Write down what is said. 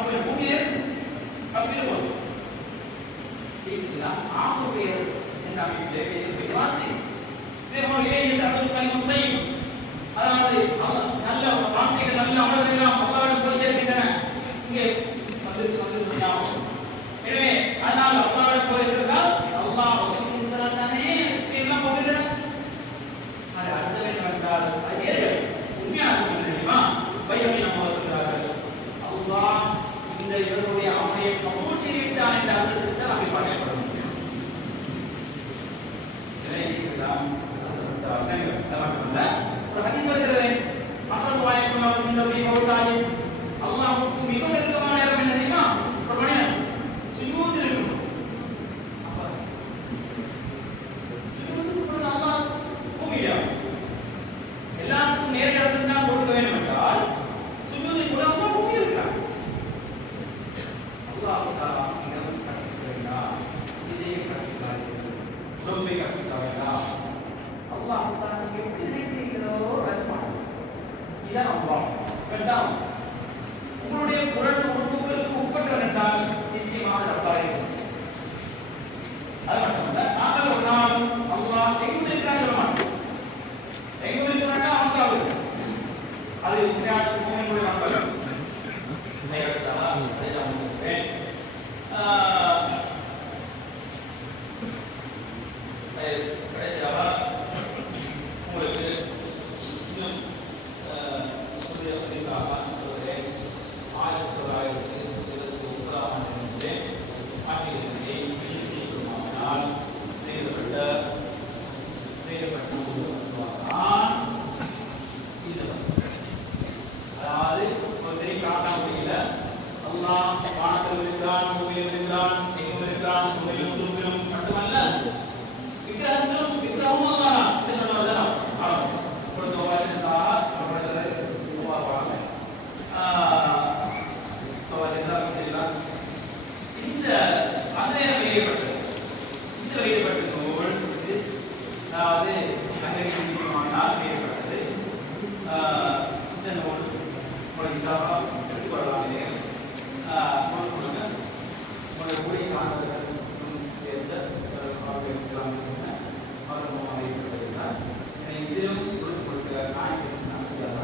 கபில பூமியே கபில போது இதுதான் ஆப்பு பேர் என்ற அமைப்பிலே பேசக்கூடிய வார்த்தை. இதே போல ஏஎஸ் அப்துல் கலாம் தையும் அதாவது நல்ல வார்த்தைகள் நல்ல அமல்கள் அல்லாஹ்விடம் போய் சேர்க்கின்றன. இங்கே வந்து ஞாபகம். எனவே அதனால் அல்லாஹ்விடம் போய் இருந்தால் அல்லாஹ் வசூலுங்கிறால் தானே எல்லாம் போகின்றன. அது அர்த்தம் என்னவென்றால் அது உண்மையாக தெரியுமா? பையனை நம்ம சொல்கிறார்கள் அல்லாஹ் இந்த இவருடைய அமலை கபூல் செய்துவிட்டான் என்ற அர்த்தத்தை தான் அப்படி பார்க்கப்பட முடியும். ஒரு ஹதீஸ் வருகிறது அஹ்ரது வாய்க்குல்லாஹு மின் நபி கௌசாலி அல்லாஹ்வுக்கு மிக நெருக்கமான இடம் என்ன தெரியுமா? ஒரு மனிதன் சுஜூத் இருக்கும். அப்ப சுஜூத் கூட அல்லாஹ் பூமியா எல்லாத்துக்கும் நேர் இடத்துல தான் கொடுக்க வேண்டும் என்றால் சுஜூத் கூட அல்லாஹ் பூமியில் இருக்கிறார். அல்லாஹ் தஆலா மிகவும் கட்டுப்படுகிறார். விஷயம் கட்டுப்படுகிறார். சொம்பை கட்டுப்படுகிறார். அல்லாஹ் தஆலா எப்படி நினைக்கிறீர்களோ அது பண்ணும். இதான் அல்லாஹ். இரண்டாம் உங்களுடைய குரல் உறுப்புகளுக்கு உட்பட்டவன் என்றால் நிச்சயமாக ரப்பாக இருக்கும். அது மட்டுமல்ல நாங்கள் ஒரு நாள் அல்லாஹ் எங்கு இருக்கிறான் சொல்ல மாட்டோம். எங்கு இருக்கிறான் அல்லாஹ் இருக்கும். அது உண்மையான மூமின்களுடைய நம்பர். நேரத்தால் அதை சமர்ப்பிக்கிறேன். கடைசியாக உங்களுக்கு இன்னும் அதாவது ஒரு பெரிய காட்டா முடியல அல்லாஹ் வானத்தில் இருக்கிறான், பூமியில் இருக்கிறான், எங்கும் இருக்கிறான், பூமியிலும் துரும்பிலும் மட்டுமல்ல விக்கிரகங்களும் விக்கிரகமும் அல்லாஹ் என்று சொன்னதுதான் இந்த அந்தநேரம் வெளியிடப்பட்டது. இந்த வெளியிடப்பட்ட நூல் அதாவது அங்கீகரிக்கப்பட்டால் வெளியிடப்பட்டது. இந்த நூல் எடுத்துக்கொள்ளலாம். நூல் கொடுங்க உங்களுடைய உரை சார்ந்தவர்கள் சேர்ந்த எடுக்கலாம் அவர் அறிவிக்கப்பட்டிருக்கிறார். இதிலும் கொடுக்க நாயகம் நம்பிக்கையாக